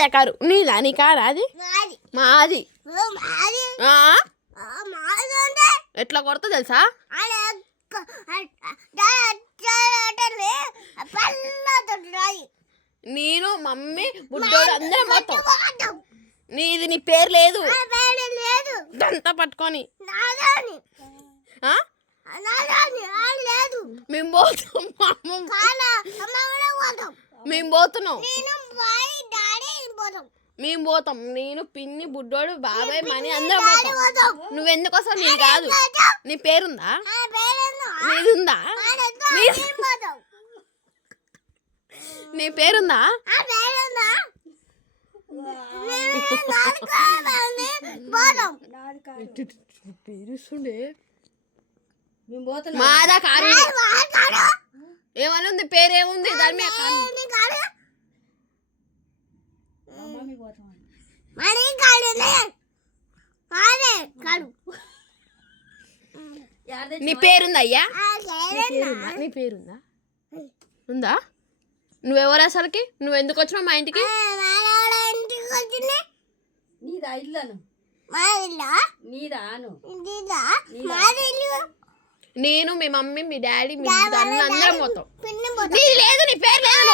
మాదా car నీదా నీ car అది మాది ఎట్లా కొడతా తెలుసా నేను మమ్మీ బుడ్డోడు అందరం మొత్తం నీది నీ పేరు లేదు అంతా పట్టుకొని మేము పోతాం మేము పోతున్నాం మేము పోతాం నేను పిన్ని బుడ్డోడు బాబాయ్ మనీ అందరం పోతాం నువ్వెందుకు వస్తావు నీ కాదు నీ పేరుందా నీది ఉందా నీ పేరుందా పేరుస్తుండే మాదా కారు ఏమని ఉంది పేరేముంది దాని మీద నీ పేరుందా అయ్యా నీ పేరుందా ఉందా నువ్వెవరు అసలుకి నువ్వు ఎందుకు వచ్చినావు మా ఇంటికి నేను మీ మమ్మీ మీ డాడీ మీ అందరం మొత్తం నీది లేదు నీ పేరు లేదు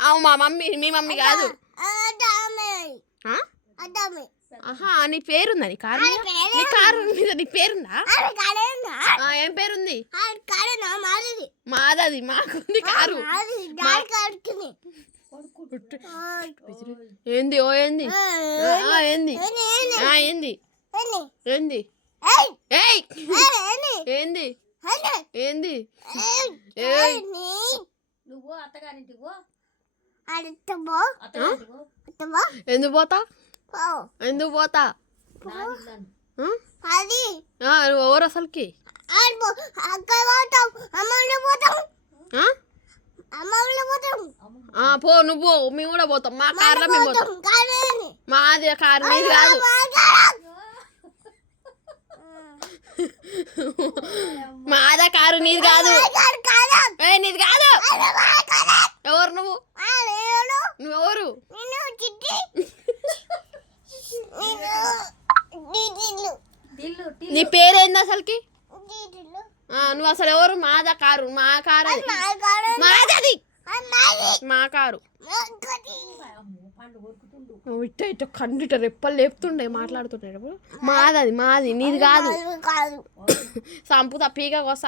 అవు మా మమ్మీ మీ మమ్మీ కాదు ఆహా నీ పేరుందా నీ కారు నీ కారు మీద నీ పేరుందా ఏం పేరుంది మాదది మాకుంది కారు ఏంది ఓ ఏంది ఏంది ఏంది ఏంది ఏంది ఏంది నువ్వు అత్తగారింటికి ఎందుకు పోతా ఎందుకు పోతా ఎవరు అసలుకి పో నువ్వు మేము కూడా పోతాం మా కార్లో మేము పోతాం మాది కారు మీది కాదు మాదా కారు నీది కాదు నీది కాదు ఎవరు నువ్వు నువ్వెవరు నీ పేరేంది అసలుకి నువ్వు అసలు ఎవరు మాదా కారు మా కారు అది మాదది మా కారు ఇట్ట ఇట్ట కండిట రెప్పలు లేపుతుండే మాట్లాడుతుండే మాదది మాది నీది కాదు సంపుతా పీక కోస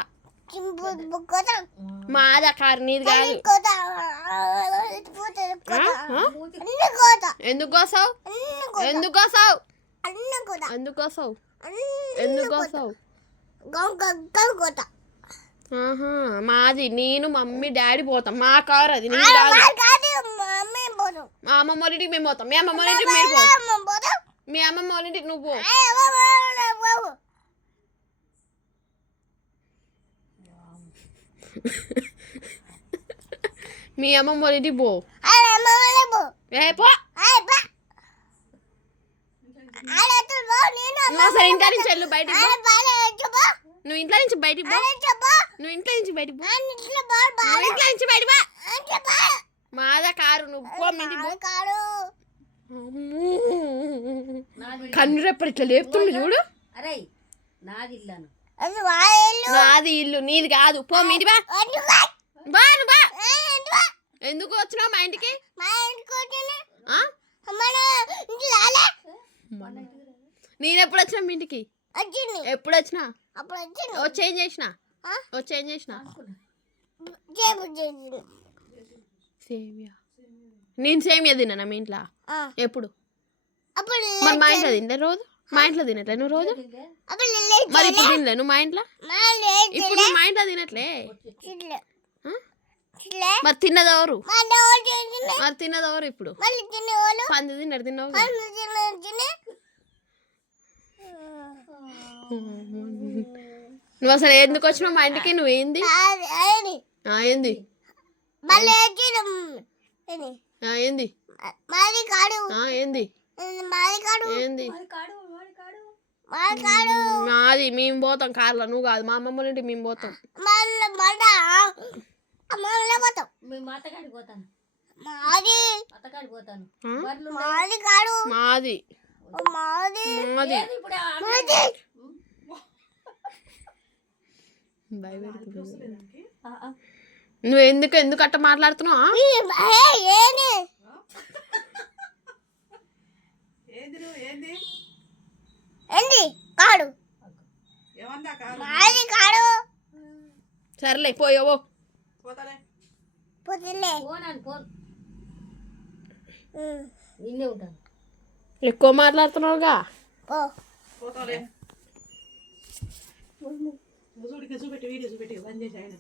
మాదా కారు నీది కాదు ఎందుకు కోసావు ఎందుకు కోసావు ఎందుకు కోసావు ఎందుకు కోసావు మాది నేను మమ్మీ డాడీ పోతాం మా కారు అది నీది కాదు మా అమ్మమ్మ వాళ్ళింటికి మేము పోతాం మీ అమ్మమ్మ వాళ్ళింటికి మీరు పో మీ అమ్మమ్మ వాళ్ళింటికి నువ్వు పో మీ అమ్మమ్మ వాళ్ళింటికి పో పో అసలు ఇంట్లో నుంచి వెళ్ళు బయటికి నువ్వు ఇంట్లో నుంచి బయటికి పో నువ్వు ఇంట్లో నుంచి బయటికి పో నువ్వు ఇంట్లో నుంచి బయటికి పో మాదా కారు నువ్వు పో కన్ను రెప్పలు ఇట్లా లేపుతుండు చూడు నాది ఇల్లు నీది కాదు పో మీది బా బా బా ఎందుకు వచ్చినావు మా ఇంటికి నేను ఎప్పుడు వచ్చినా మీ ఇంటికి ఎప్పుడు వచ్చినా వచ్చేం చేసిన వచ్చేం చేసిన సేమియా నేను సేమియా తిన్నా మీ ఇంట్లో ఎప్పుడు మరి మా ఇంట్లో తింటే రోజు మా ఇంట్లో తినట్లే నువ్వు రోజు మరి ఇప్పుడు తినలే నువ్వు మా ఇంట్లో ఇప్పుడు నువ్వు మా ఇంట్లో తినట్లే మరి తిన్నదెవరు మరి తిన్నదెవరు ఇప్పుడు పంది తిన్నాడు తిన్నావు నువ్వు అసలు ఎందుకు వచ్చినావు మా ఇంటికి నువ్వేంది ఏంది ఏంది ఏంది ఏంది మాది మేము పోతాం కార్లో నువ్వు కాదు మా అమ్మమ్మ ఇంటికి మేము పోతాం మేము అత్తగాడికి పోతాను మాది అత్తగాడికి పోతాను ఆ? బర్రెలు మాది కాదు మాది మాది మాది లేదు ఇప్పుడు భయపెడుతుంది. ఆ, ఆ. నువ్వు ఎందుకు ఎందుకు అట్ట మాట్లాడుతున్నావు? ఏంది ఏంది కాడు మాది కాడు సర్లే పోయావో. పొద్దులే పోనాను ఫోన్ నిన్నే ఉంటాను ఎక్కువ మాట్లాడుతున్నావుగా. పో ముసుడికి చూపెట్టి వీడియో చూపెట్టి బంద్ చేసి ఆయన